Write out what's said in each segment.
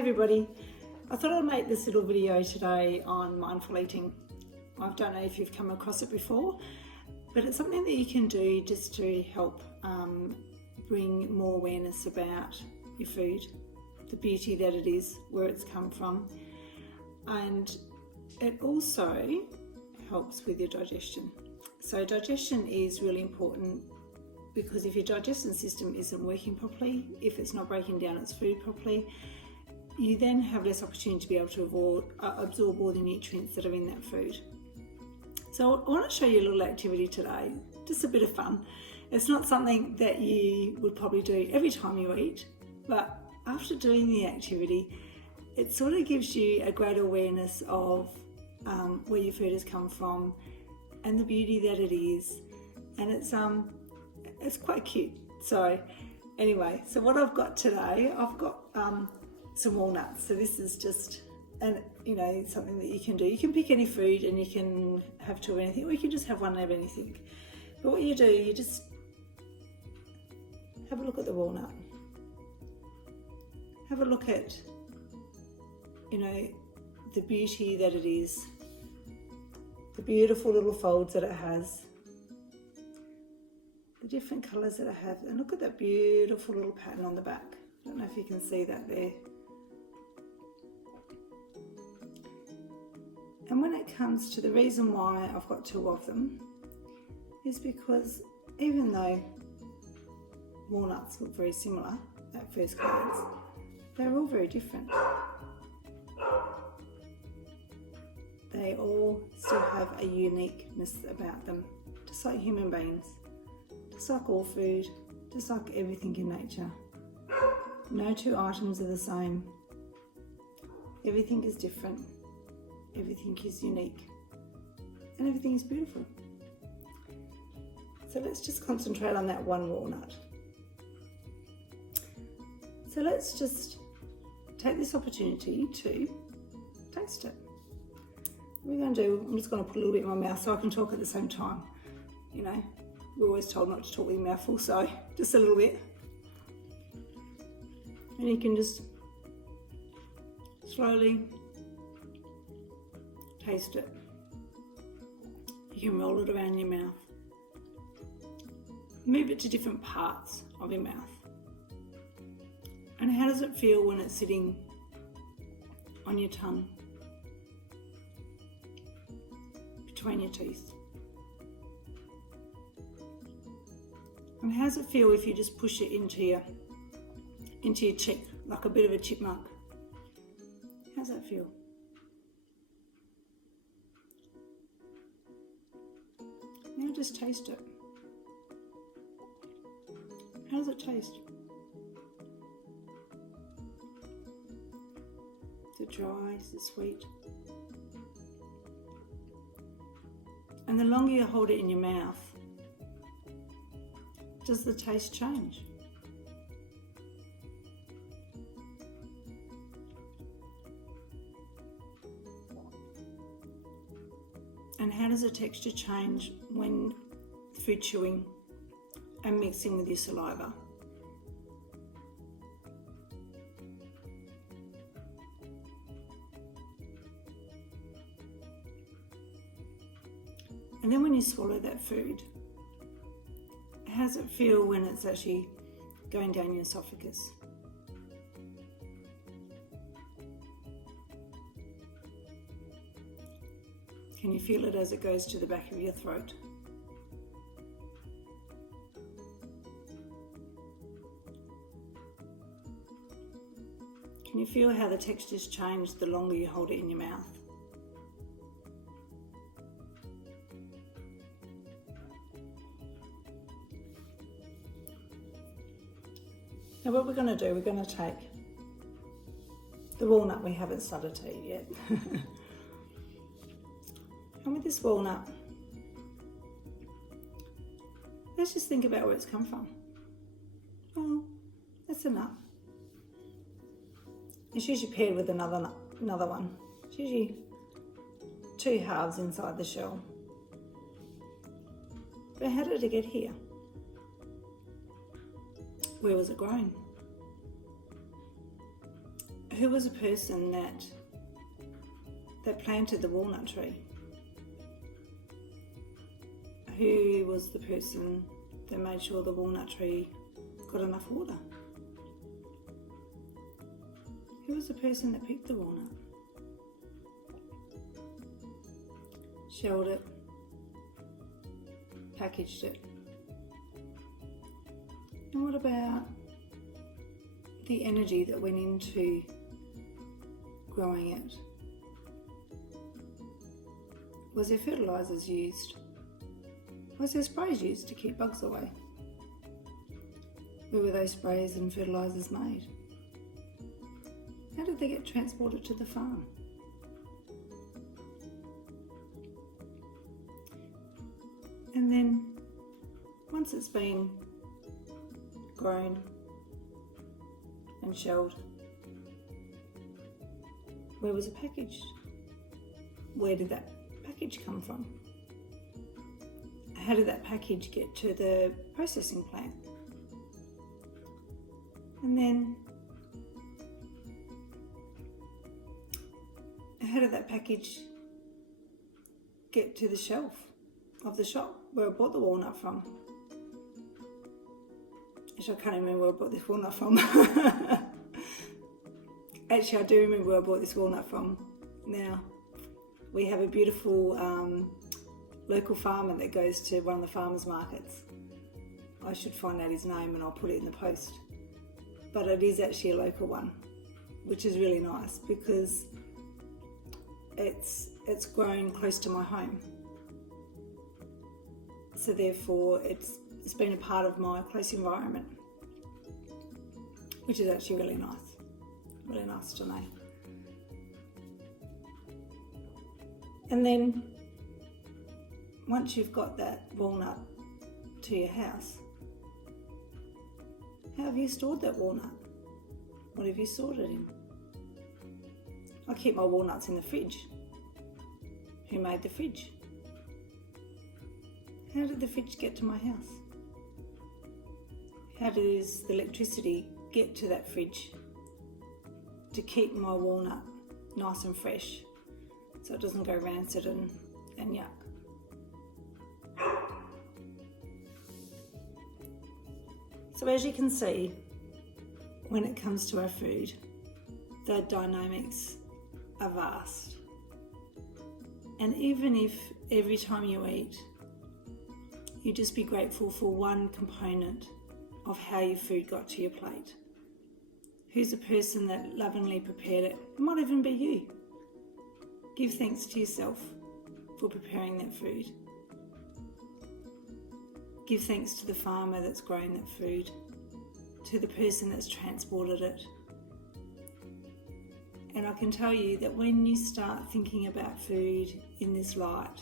everybody, I thought I'd make this little video today on mindful eating. I don't know if you've come across it before, but it's something that you can do just to help bring more awareness about your food, the beauty that it is, where it's come from, and it also helps with your digestion. So digestion is really important because if your digestion system isn't working properly, if it's not breaking down its food properly, you then have less opportunity to be able to absorb all the nutrients that are in that food. So I want to show you a little activity today, just a bit of fun. It's not something that you would probably do every time you eat, but after doing the activity, it sort of gives you a greater awareness of where your food has come from and the beauty that it is, and it's quite cute. So anyway, so what I've got today, I've got some walnuts. So this is just something that you can do. You can pick any food and you can have two of anything, or you can just have one of anything. But what you do, you just have a look at the walnut. Have a look at, the beauty that it is, the beautiful little folds that it has, the different colours that it has, and look at that beautiful little pattern on the back. I don't know if you can see that there. And when it comes to the reason why I've got two of them is because even though walnuts look very similar at first glance, they're all very different. They all still have a uniqueness about them, just like human beings, just like all food, just like everything in nature. No two items are the same. Everything is different. Everything is unique. And everything is beautiful. So let's just concentrate on that one walnut. So let's just take this opportunity to taste it. What we're going to do, I'm just going to put a little bit in my mouth so I can talk at the same time. We're always told not to talk with your mouth full, so just a little bit. And you can just slowly taste it. You can roll it around your mouth. Move it to different parts of your mouth. And how does it feel when it's sitting on your tongue, between your teeth? And how does it feel if you just push it into your cheek, like a bit of a chipmunk? How's that feel? Now just taste it. How does it taste? Is it dry? Is it sweet? And the longer you hold it in your mouth, does the taste change? And how does the texture change when food chewing and mixing with your saliva? And then when you swallow that food, how does it feel when it's actually going down your esophagus? Can you feel it as it goes to the back of your throat? Can you feel how the textures change the longer you hold it in your mouth? Now what we're going to do, we're going to take the walnut. We haven't started to eat yet. And with this walnut, let's just think about where it's come from. Oh, that's a nut. It's usually paired with another one. It's usually two halves inside the shell. But how did it get here? Where was it grown? who was a person that planted the walnut tree? Who was the person that made sure the walnut tree got enough water? Who was the person that picked the walnut? Shelled it, packaged it. And what about the energy that went into growing it? Was there fertilisers used? Was there sprays used to keep bugs away? Where were those sprays and fertilisers made? How did they get transported to the farm? And then, once it's been grown and shelled, where was it packaged? Where did that package come from? How did that package get to the processing plant? And then, how did that package get to the shelf of the shop where I bought the walnut from? Actually, I can't remember where I bought this walnut from. Actually, I do remember where I bought this walnut from. Now, we have a beautiful local farmer that goes to one of the farmers markets. I should find out his name and I'll put it in the post. But it is actually a local one, which is really nice because it's grown close to my home. So therefore it's been a part of my close environment, which is actually really nice to know. And then once you've got that walnut to your house, how have you stored that walnut? What have you stored it in? I keep my walnuts in the fridge. Who made the fridge? How did the fridge get to my house? How does the electricity get to that fridge to keep my walnut nice and fresh so it doesn't go rancid and yuck? So as you can see, when it comes to our food, the dynamics are vast. And even if every time you eat, you just be grateful for one component of how your food got to your plate. Who's the person that lovingly prepared it? It might even be you. Give thanks to yourself for preparing that food. Give thanks to the farmer that's grown that food, to the person that's transported it. And I can tell you that when you start thinking about food in this light,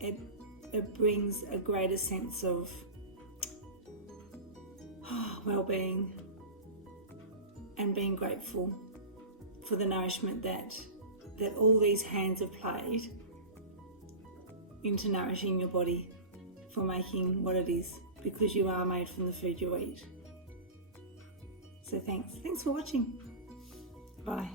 it brings a greater sense of well-being and being grateful for the nourishment that all these hands have played into nourishing your body for making what it is, because you are made from the food you eat. So thanks for watching. Bye.